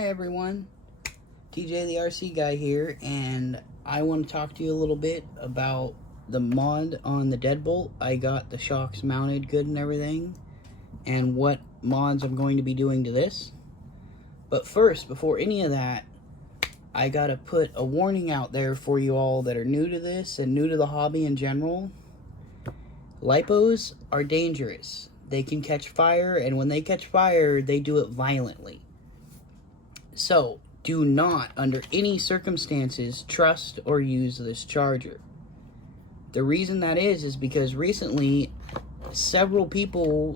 Hi everyone, TJ the RC guy here, and I want to talk to you a little bit about the mod on the deadbolt. I got the shocks mounted good and everything, and what mods I'm going to be doing to this. But first, before any of that, I gotta put a warning out there for you all that are new to this and new to the hobby in general. Lipos are dangerous. They can catch fire, and when they catch fire, they do it violently. So, do not, under any circumstances, trust or use this charger. The reason that is because recently, several people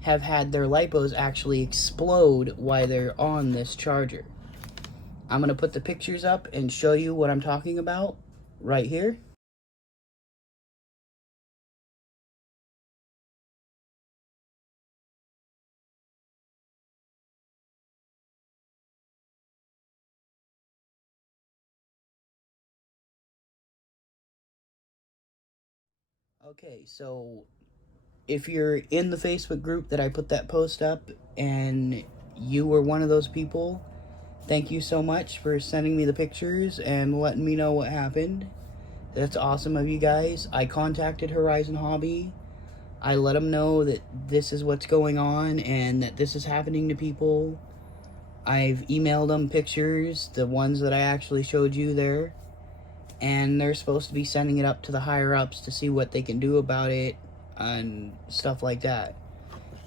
have had their lipos actually explode while they're on this charger. I'm going to put the pictures up and show you what I'm talking about right here. Okay, so if you're in the Facebook group that I put that post up and you were one of those people, thank you so much for sending me the pictures and letting me know what happened. That's awesome of you guys. I contacted Horizon Hobby. I let them know that this is what's going on and that this is happening to people. I've emailed them pictures, the ones that I actually showed you there. And they're supposed to be sending it up to the higher-ups to see what they can do about it and stuff like that.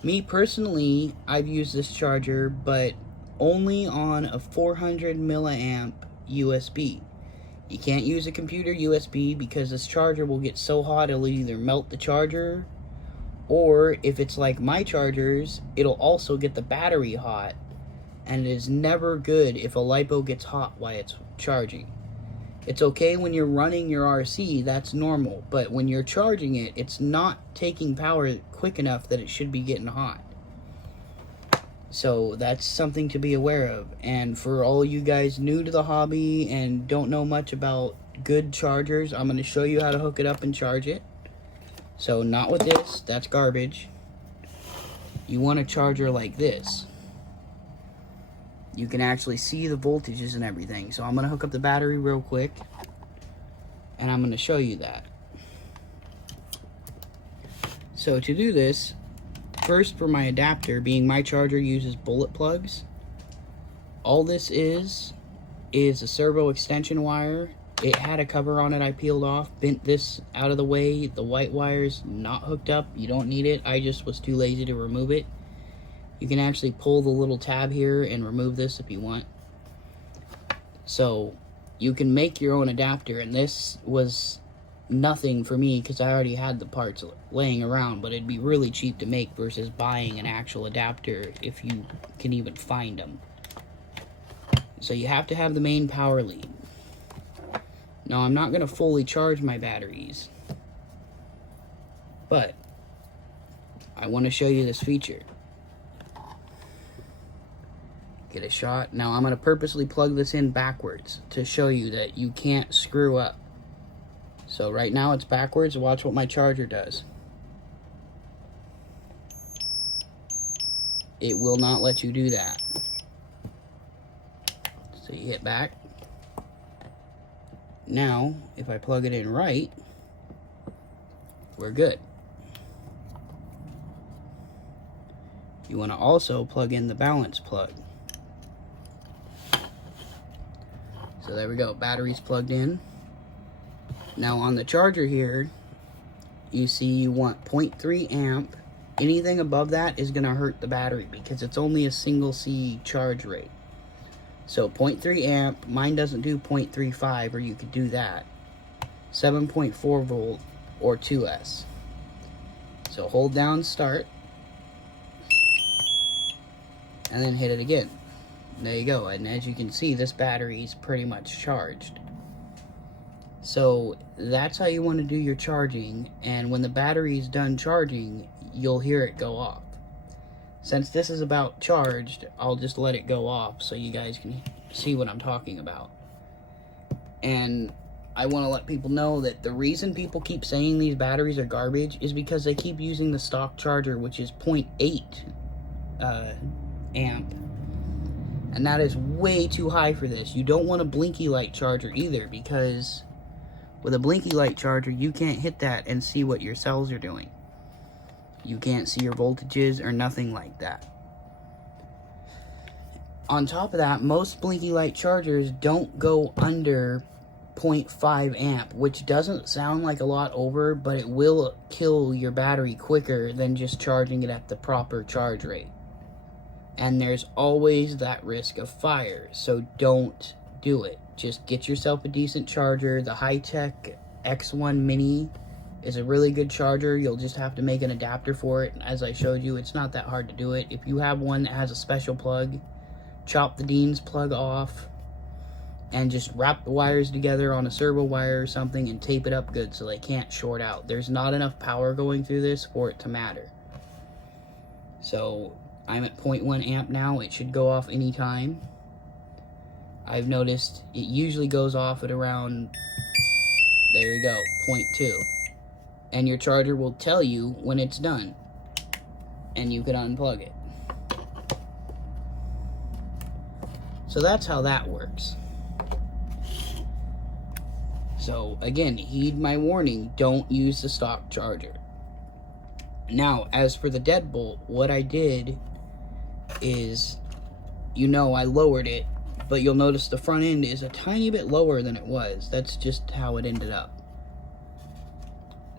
Me personally, I've used this charger, but only on a 400 milliamp USB. You can't use a computer USB because this charger will get so hot it'll either melt the charger, or if it's like my chargers, it'll also get the battery hot, and it is never good if a LiPo gets hot while it's charging. It's okay when you're running your RC, that's normal, but when you're charging it, it's not taking power quick enough that it should be getting hot. So that's something to be aware of. And for all you guys new to the hobby and don't know much about good chargers, I'm going to show you how to hook it up and charge it. So not with this, that's garbage. You want a charger like this. You can actually see the voltages and everything. So I'm going to hook up the battery real quick, and I'm going to show you that. So to do this, first for my adapter, being my charger uses bullet plugs. All this is a servo extension wire. It had a cover on it I peeled off, bent this out of the way. The white wire's not hooked up. You don't need it. I just was too lazy to remove it. You can actually pull the little tab here and remove this if you want. So you can make your own adapter, and this was nothing for me because I already had the parts laying around, but it'd be really cheap to make versus buying an actual adapter if you can even find them. So you have to have the main power lead. Now I'm not going to fully charge my batteries, but I want to show you this feature. Get a shot. Now I'm going to purposely plug this in backwards to show you that you can't screw up. So right now it's backwards. Watch what my charger does. It will not let you do that. So you hit back. Now if I plug it in right, we're good. You want to also plug in the balance plug. So there we go, battery's plugged in. Now on the charger here, you see you want 0.3 amp. Anything above that is gonna hurt the battery because it's only a single C charge rate. So 0.3 amp, mine doesn't do 0.35, or you could do that. 7.4 volt or 2S. So hold down start, and then hit it again. There you go, and as you can see, this battery is pretty much charged. So that's how you want to do your charging, and when the battery is done charging, you'll hear it go off. Since this is about charged, I'll just let it go off so you guys can see what I'm talking about. And I want to let people know that the reason people keep saying these batteries are garbage is because they keep using the stock charger, which is 0.8 amp. And that is way too high for this. You don't want a blinky light charger either, because with a blinky light charger, you can't hit that and see what your cells are doing. You can't see your voltages or nothing like that. On top of that, most blinky light chargers don't go under 0.5 amp, which doesn't sound like a lot over, but it will kill your battery quicker than just charging it at the proper charge rate. And there's always that risk of fire, so don't do it. Just get yourself a decent charger. The high-tech X1 Mini is a really good charger. You'll just have to make an adapter for it. As I showed you, it's not that hard to do it. If you have one that has a special plug, chop the Dean's plug off and just wrap the wires together on a servo wire or something and tape it up good so they can't short out. There's not enough power going through this for it to matter. So I'm at 0.1 amp now. It should go off anytime. I've noticed it usually goes off at around, there you go, 0.2. And your charger will tell you when it's done. And you can unplug it. So that's how that works. So again, heed my warning, don't use the stock charger. Now, as for the deadbolt, what I did is, I lowered it, but you'll notice the front end is a tiny bit lower than it was. That's just how it ended up.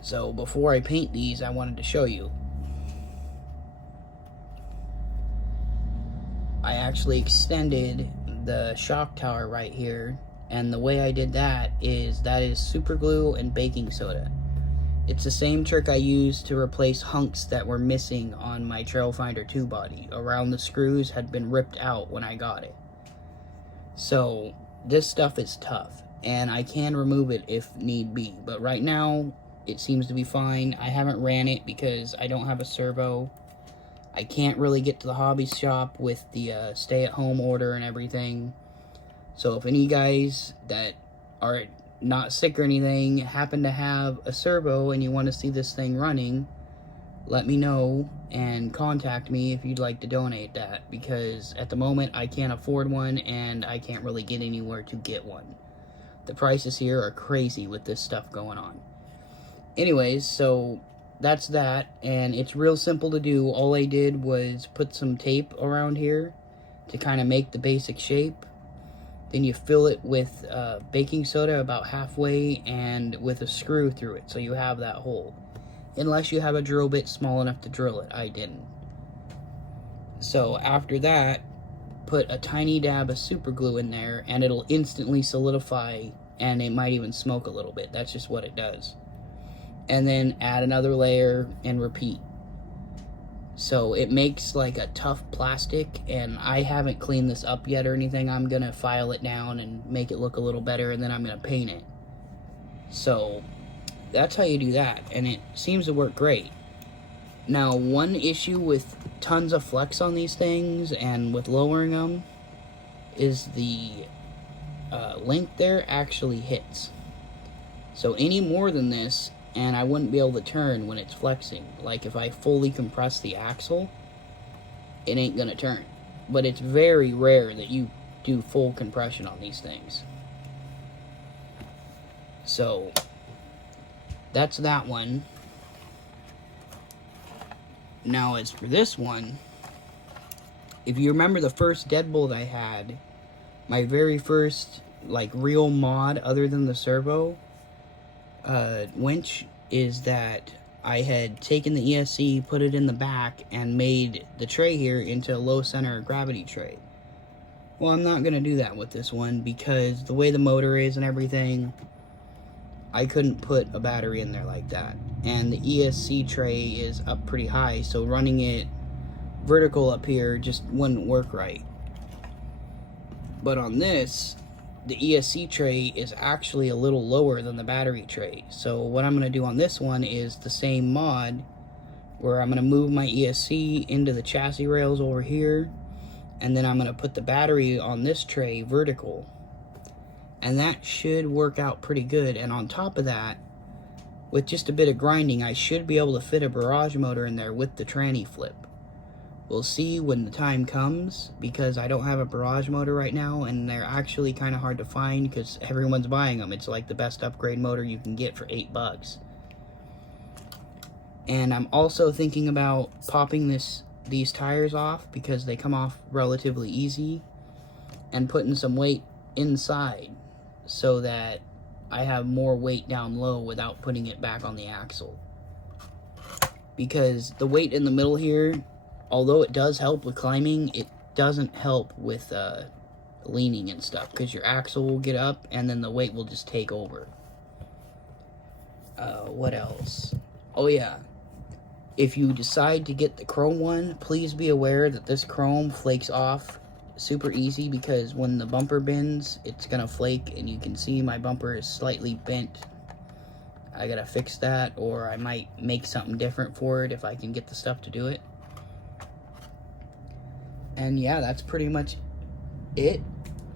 So before I paint these, I wanted to show you. I actually extended the shock tower right here, and the way I did that is super glue and baking soda. It's the same trick I used to replace hunks that were missing on my Trailfinder 2 body. Around the screws had been ripped out when I got it. So this stuff is tough, and I can remove it if need be, but right now it seems to be fine. I haven't ran it because I don't have a servo. I can't really get to the hobby shop with the stay-at-home order and everything. So if any guys that are not sick or anything happen to have a servo and you want to see this thing running, let me know and contact me if you'd like to donate that, because at the moment I can't afford one and I can't really get anywhere to get one. The prices here are crazy with this stuff going on. Anyways, so that's that, and it's real simple to do. All I did was put some tape around here to kind of make the basic shape. Then you fill it with baking soda about halfway and with a screw through it, so you have that hole. Unless you have a drill bit small enough to drill it. I didn't. So after that, put a tiny dab of super glue in there and it'll instantly solidify, and it might even smoke a little bit. That's just what it does. And then add another layer and repeat. So it makes like a tough plastic, and I haven't cleaned this up yet or anything. I'm gonna file it down and make it look a little better, and then I'm gonna paint it. So that's how you do that, and it seems to work great. Now, one issue with tons of flex on these things and with lowering them is the length there actually hits. So any more than this, and I wouldn't be able to turn when it's flexing. Like if I fully compress the axle, it ain't gonna turn. But it's very rare that you do full compression on these things. So that's that one. Now as for this one, if you remember the first deadbolt I had, my very first like real mod other than the servo winch, is that I had taken the ESC, put it in the back, and made the tray here into a low center of gravity tray. Well, I'm not going to do that with this one because the way the motor is and everything, I couldn't put a battery in there like that. And the ESC tray is up pretty high, so running it vertical up here just wouldn't work right. But on this, the ESC tray is actually a little lower than the battery tray. So what I'm going to do on this one is the same mod, where I'm going to move my ESC into the chassis rails over here, and then I'm going to put the battery on this tray vertical. And that should work out pretty good. And on top of that, with just a bit of grinding, I should be able to fit a barrage motor in there with the tranny flip. We'll see when the time comes, because I don't have a barrage motor right now, and they're actually kind of hard to find because everyone's buying them. It's like the best upgrade motor you can get for $8. And I'm also thinking about popping these tires off because they come off relatively easy, and putting some weight inside so that I have more weight down low without putting it back on the axle. Because the weight in the middle here, although it does help with climbing, it doesn't help with leaning and stuff, because your axle will get up and then the weight will just take over. What else? Oh yeah, if you decide to get the chrome one, please be aware that this chrome flakes off super easy, because when the bumper bends, it's gonna flake, and you can see my bumper is slightly bent. I gotta fix that, or I might make something different for it if I can get the stuff to do it. And yeah, that's pretty much it.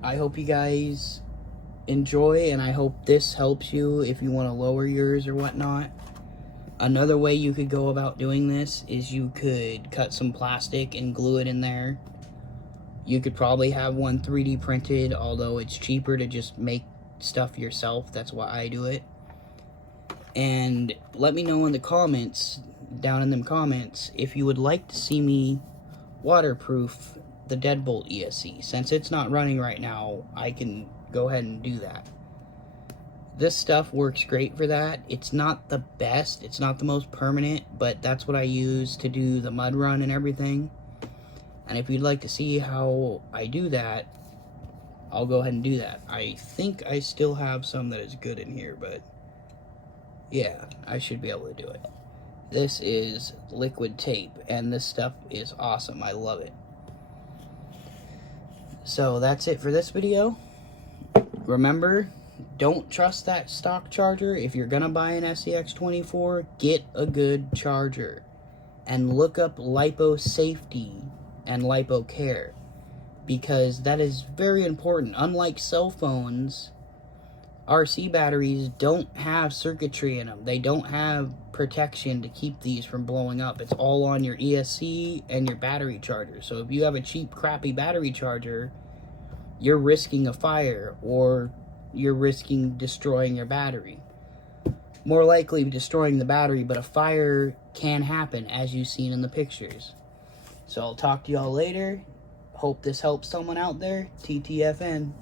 I hope you guys enjoy, and I hope this helps you if you want to lower yours or whatnot. Another way you could go about doing this is you could cut some plastic and glue it in there. You could probably have one 3D printed, although it's cheaper to just make stuff yourself. That's why I do it. And let me know in the comments, down in them comments, if you would like to see me waterproof the deadbolt ESC. Since it's not running right now, I can go ahead and do that. This stuff works great for that. It's not the best, it's not the most permanent, but that's what I use to do the mud run and everything. And if you'd like to see how I do that, I'll go ahead and do that. I think I still have some that is good in here, but yeah, I should be able to do it. This is liquid tape, and this stuff is awesome. I love it. So that's it for this video. Remember, don't trust that stock charger. If you're gonna buy an Scx24, get a good charger. And look up Lipo Safety and Lipo Care, because that is very important. Unlike cell phones, RC batteries don't have circuitry in them. They don't have protection to keep these from blowing up. It's all on your ESC and your battery charger. So if you have a cheap, crappy battery charger, you're risking a fire, or you're risking destroying your battery. More likely destroying the battery, but a fire can happen, as you've seen in the pictures. So I'll talk to y'all later. Hope this helps someone out there. TTFN.